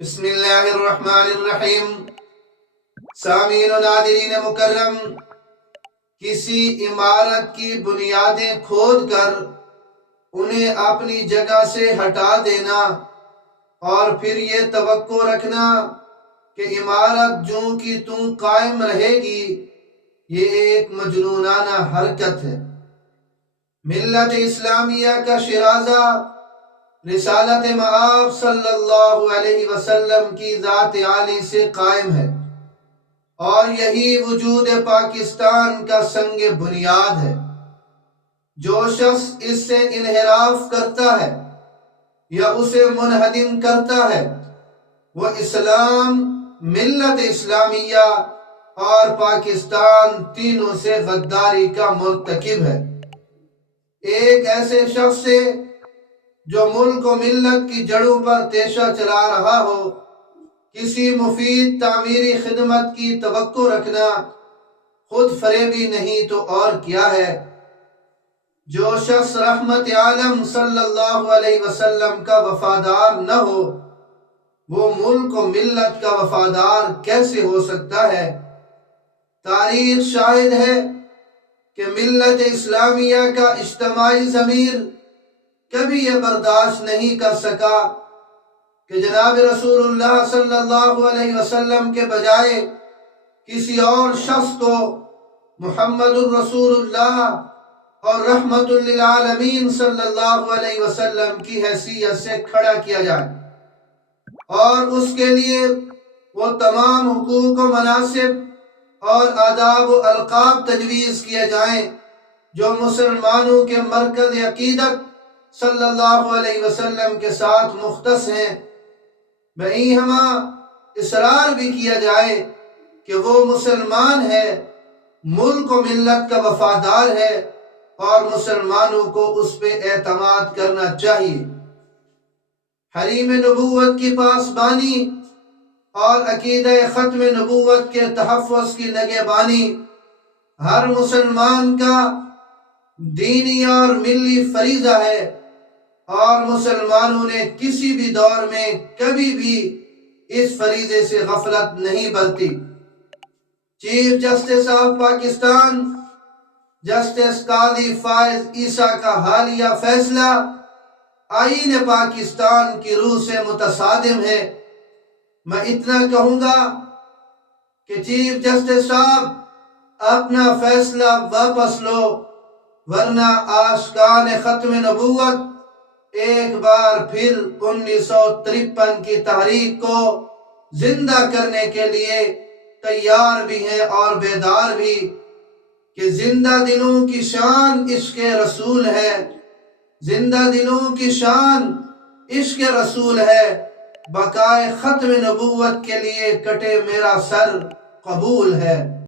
بسم اللہ الرحمن الرحیم۔ سامعین و ناظرین مکرم، کسی عمارت کی بنیادیں کھود کر انہیں اپنی جگہ سے ہٹا دینا اور پھر یہ توقع رکھنا کہ عمارت جوں کی توں قائم رہے گی، یہ ایک مجنونانہ حرکت ہے۔ ملت اسلامیہ کا شیرازہ رسالت مآب صلی اللہ علیہ وسلم کی ذات عالی سے قائم ہے، اور یہی وجود پاکستان کا سنگ بنیاد ہے۔ جو شخص اس سے انحراف کرتا ہے یا اسے منہدم کرتا ہے، وہ اسلام، ملت اسلامیہ اور پاکستان تینوں سے غداری کا مرتکب ہے۔ ایک ایسے شخص سے جو ملک و ملت کی جڑوں پر تیشہ چلا رہا ہو، کسی مفید تعمیری خدمت کی توقع رکھنا خود فریبی نہیں تو اور کیا ہے۔ جو شخص رحمت عالم صلی اللہ علیہ وسلم کا وفادار نہ ہو، وہ ملک و ملت کا وفادار کیسے ہو سکتا ہے؟ تاریخ شاہد ہے کہ ملت اسلامیہ کا اجتماعی ضمیر کبھی یہ برداشت نہیں کر سکا کہ جناب رسول اللہ صلی اللہ علیہ وسلم کے بجائے کسی اور شخص کو محمد الرسول اللہ اور رحمت للعالمین صلی اللہ علیہ وسلم کی حیثیت سے کھڑا کیا جائے، اور اس کے لیے وہ تمام حقوق و مناصب اور آداب و القاب تجویز کیے جائیں جو مسلمانوں کے مرکز عقیدت صلی اللہ علیہ وسلم کے ساتھ مختص ہیں۔ بہی ہمہ اصرار بھی کیا جائے کہ وہ مسلمان ہے، ملک و ملت کا وفادار ہے، اور مسلمانوں کو اس پہ اعتماد کرنا چاہیے۔ حریم نبوت کی پاسبانی اور عقیدہ ختم نبوت کے تحفظ کی نگہبانی ہر مسلمان کا دینی اور ملی فریضہ ہے، اور مسلمانوں نے کسی بھی دور میں کبھی بھی اس فریضے سے غفلت نہیں برتی۔ Chief justice of Pakistan justice Qazi Faez عیسیٰ کا حالیہ فیصلہ آئین پاکستان کی روح سے متصادم ہے۔ میں اتنا کہوں گا کہ چیف جسٹس صاحب اپنا فیصلہ واپس لو، ورنہ عاشقان ختم نبوت ایک بار پھر 1953 کی تحریک کو زندہ کرنے کے لیے تیار بھی ہیں اور بیدار بھی، کہ زندہ دلوں کی شان عشق رسول ہے، زندہ دلوں کی شان عشق رسول ہے، بقائے ختم نبوت کے لیے کٹے میرا سر قبول ہے۔